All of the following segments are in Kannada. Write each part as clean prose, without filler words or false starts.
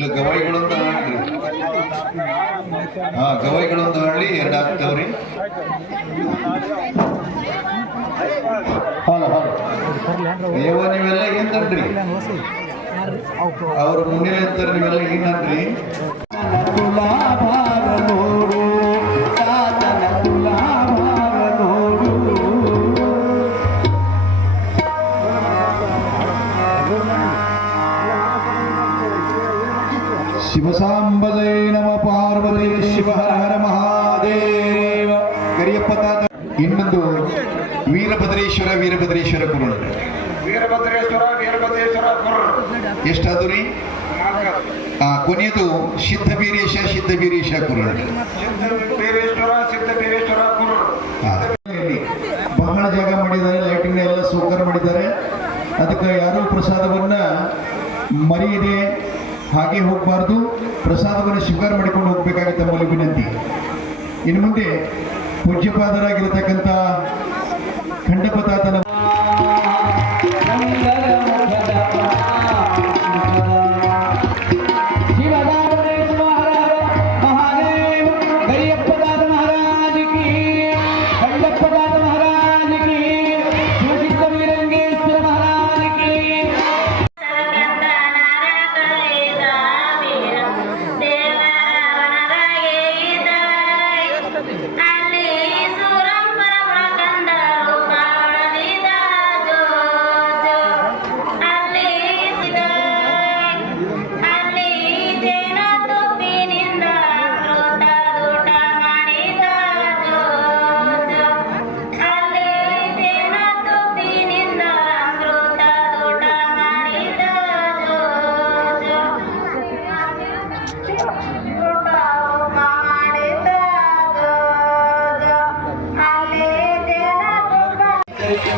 ಇಲ್ಲ ಗವಾಯಿಗಳೊಂದು ಹಾಡ್ರಿ. ಗವಾಯಿಗಳೊಂದು ಹಾಡ್ಲಿ 2 ಆಗ್ತಾವ್ರಿ. ಅಯ್ಯವ ನೀವೆಲ್ಲ ಏನನ್ರಿ ಅವ್ರ ಮುಂದೆ ಅಂತಾರೆ, ನೀವೆಲ್ಲ ಏನನ್ರಿ? ಶಿವಸಾಂಬದೇ ನಮ ಪಾರ್ವತಿ ಶಿವ ಹರ ಹರ ಮಹಾದೇವ. ಕರಿಯಪ್ಪ ತಾತ. ಇನ್ನೊಂದು ವೀರಭದ್ರೇಶ್ವರ ಕುರುಳು. ವೀರಭದ್ರೇಶ್ವರ ಕುರುಳು ಎಷ್ಟಾದ್ರು ರೀ? ಕೊನೆಯದು ಸಿದ್ಧಬೀರೇಶ ಕುರುಳು. ಸಿದ್ಧಬೀರೇಶ್ವರ ಕುರುಳು. ಬಹಳ ಜಾಗ ಮಾಡಿದ್ದಾರೆ, ಲೈಟಿಂಗ್ ಎಲ್ಲ ಸೌಕರ್ಯ ಮಾಡಿದ್ದಾರೆ. ಅದಕ್ಕೆ ಯಾರೂ ಪ್ರಸಾದವನ್ನ ಮರೆಯದೆ ಹಾಗೆ ಹೋಗಬಾರ್ದು, ಪ್ರಸಾದವನ್ನು ಸ್ವೀಕಾರ ಮಾಡಿಕೊಂಡು ಹೋಗ್ಬೇಕಾಗಿತ್ತು ತಮ್ಮಲ್ಲಿ ವಿನಂತಿ. ಇನ್ನು ಮುಂದೆ ಪೂಜ್ಯಪಾದರಾಗಿರತಕ್ಕಂಥ ಖಂಡಪ್ಪ ತಾತನ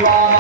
Wow.